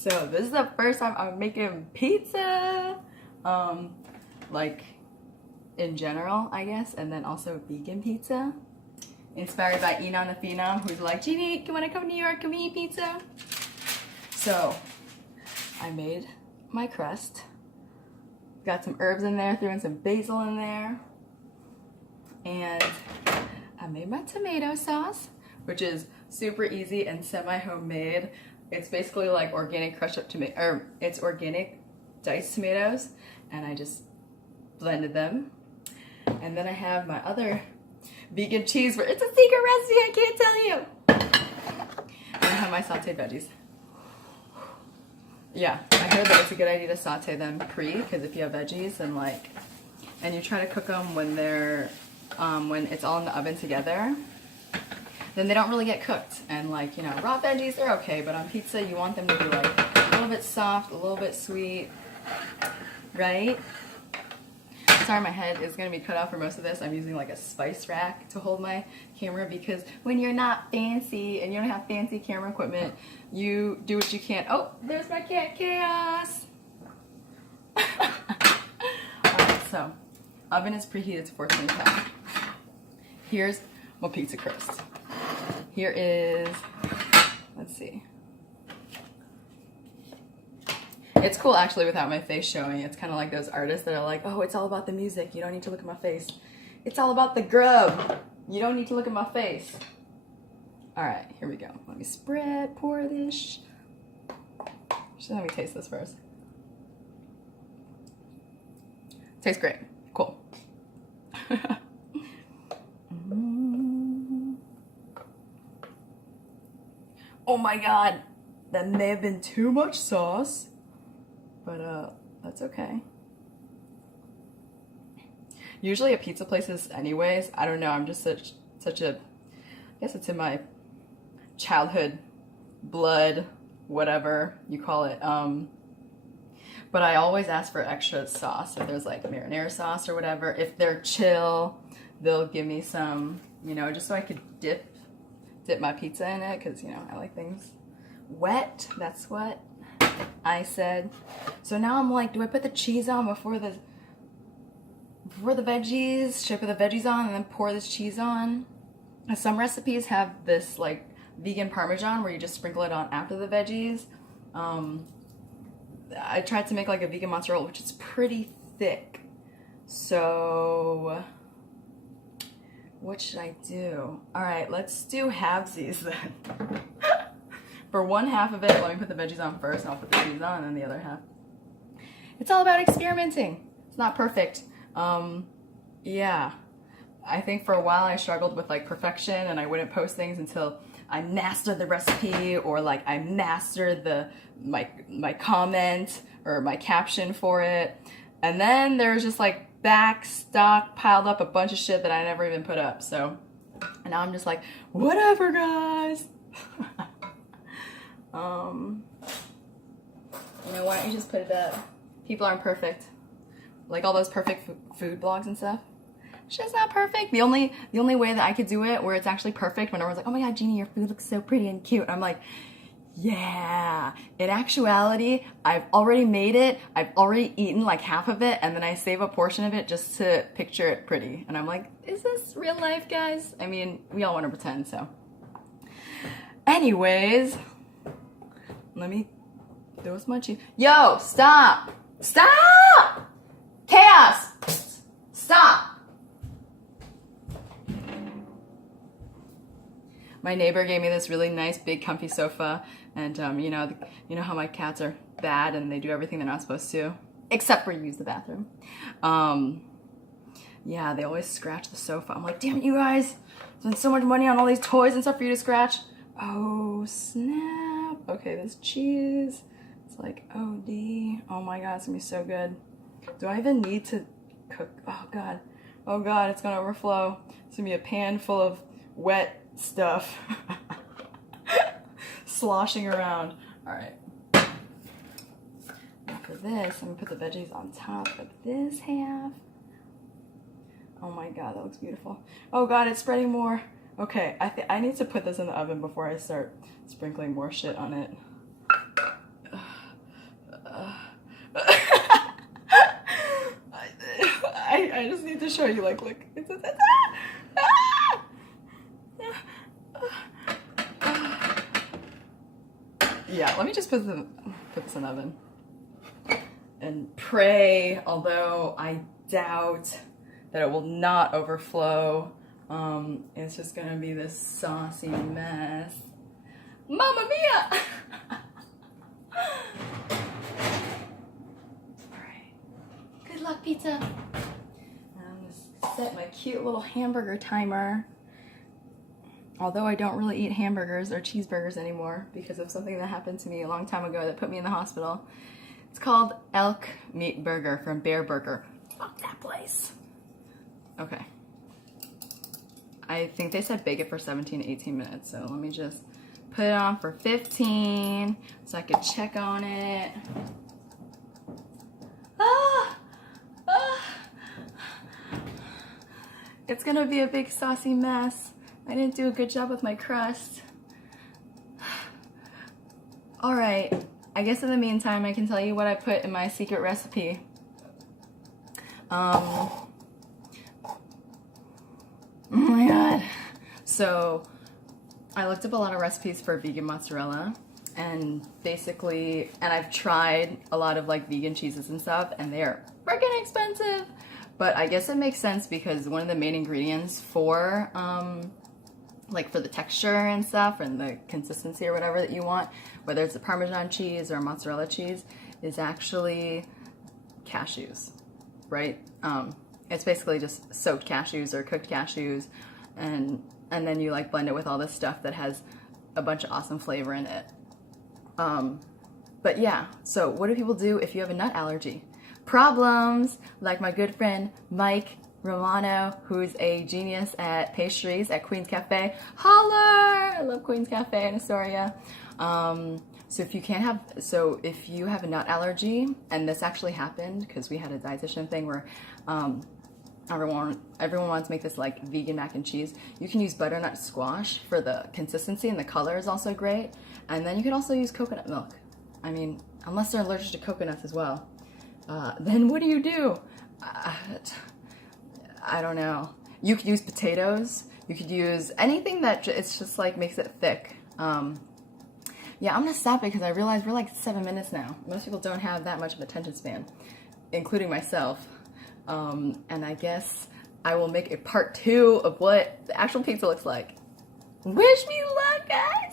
So this is the first time I'm making pizza, like in general, I guess, and then also vegan pizza, inspired by Enon the Phenom, who's like, Jeannie, when I come to New York, can we eat pizza? So I made my crust, got some herbs in there, threw in some basil in there, and I made my tomato sauce, which is super easy and semi-homemade. It's basically like organic crushed up tomato, or it's organic diced tomatoes, and I just blended them. And then I have my other vegan cheese, where it's a secret recipe, I can't tell you. And I have my sauteed veggies. Yeah, I heard that it's a good idea to saute them because if you have veggies and you try to cook them when they're, when it's all in the oven together, then they don't really get cooked. And raw veggies, they're okay, but on pizza, you want them to be a little bit soft, a little bit sweet, right? Sorry, my head is gonna be cut off for most of this. I'm using a spice rack to hold my camera because when you're not fancy and you don't have fancy camera equipment, you do what you can. Oh, there's my cat, Chaos. Alright, so oven is preheated to 425. Here's my pizza crust. Here is, let's see. It's cool actually without my face showing. It's kind of like those artists that are like, oh, it's all about the music. You don't need to look at my face. It's all about the grub. You don't need to look at my face. All right, here we go. Let me pour this. Just let me taste this first. Tastes great. Cool. Oh my God, that may have been too much sauce, but that's okay. Usually at pizza places anyways, I don't know, I'm just such a, I guess it's in my childhood blood, whatever you call it, but I always ask for extra sauce. If there's marinara sauce or whatever, if they're chill, they'll give me some, just so I could dip my pizza in it, because I like things wet. That's what I said. So now I'm like, do I put the cheese on before the veggies? Should I put the veggies on and then pour this cheese on? Some recipes have this vegan Parmesan where you just sprinkle it on after the veggies. I tried to make a vegan mozzarella, which is pretty thick. So what should I do? All right, let's do halvesies then. For one half of it, let me put the veggies on first, and I'll put the cheese on, and then the other half. It's all about experimenting. It's not perfect. Yeah. I think for a while I struggled with perfection, and I wouldn't post things until I mastered the recipe, or I mastered my comment or my caption for it. And then there's just back stock piled up a bunch of shit that I never even put up. So, and now I'm just whatever, guys. Why don't you just put it up? People aren't perfect. All those perfect food blogs and stuff. It's just not perfect. The only way that I could do it where it's actually perfect, when everyone's oh my God, Jeannie, your food looks so pretty and cute. I'm yeah. In actuality, I've already made it. I've already eaten half of it, and then I save a portion of it just to picture it pretty. And I'm is this real life, guys? I mean, we all want to pretend, so. Anyways, let me do as much. Yo, stop! Stop! Chaos! Stop! My neighbor gave me this really nice, big, comfy sofa, and you know how my cats are bad and they do everything they're not supposed to, except for use the bathroom. Yeah, they always scratch the sofa. I'm damn it, you guys! Spend so much money on all these toys and stuff for you to scratch. Oh snap! Okay, this cheese, it's OD. Oh my God, it's gonna be so good. Do I even need to cook? Oh God, it's gonna overflow. It's gonna be a pan full of wet stuff sloshing around. All right. Now for this, I'm gonna put the veggies on top of this half. Oh my God, that looks beautiful. Oh God, it's spreading more. Okay, I need to put this in the oven before I start sprinkling more shit on it. Ugh. I just need to show you, like, look. Yeah, let me just put this in the oven and pray, although I doubt that it will not overflow. It's just gonna be this saucy mess. Mamma mia! Alright. Good luck, pizza. I'm gonna set my cute little hamburger timer. Although I don't really eat hamburgers or cheeseburgers anymore because of something that happened to me a long time ago that put me in the hospital. It's called elk meat burger from Bear Burger. Fuck that place. Okay. I think they said bake it for 17 to 18 minutes, so let me just put it on for 15 so I can check on it. It's gonna be a big saucy mess. I didn't do a good job with my crust. Alright, I guess in the meantime I can tell you what I put in my secret recipe. Oh my god. So, I looked up a lot of recipes for vegan mozzarella, and basically, and I've tried a lot of like vegan cheeses and stuff, and they are freaking expensive. But I guess it makes sense because one of the main ingredients for like for the texture and stuff and the consistency or whatever that you want, whether it's a Parmesan cheese or mozzarella cheese, is actually cashews, right? It's basically just soaked cashews or cooked cashews, and then you like blend it with all this stuff that has a bunch of awesome flavor in it. But yeah, so what do people do if you have a nut allergy? Problems, like my good friend Mike Romano, who's a genius at pastries at Queen's Cafe. Holler! I love Queen's Cafe in Astoria. So if you have a nut allergy, and this actually happened because we had a dietitian thing where everyone wants to make this like vegan mac and cheese. You can use butternut squash for the consistency, and the color is also great. And then you can also use coconut milk. I mean, unless they're allergic to coconuts as well. Then what do? I don't know. You could use potatoes. You could use anything that it's just like makes it thick. Yeah, I'm gonna stop it because I realize we're like 7 minutes now. Most people don't have that much of an attention span, including myself. And I guess I will make a part 2 of what the actual pizza looks like. Wish me luck, guys!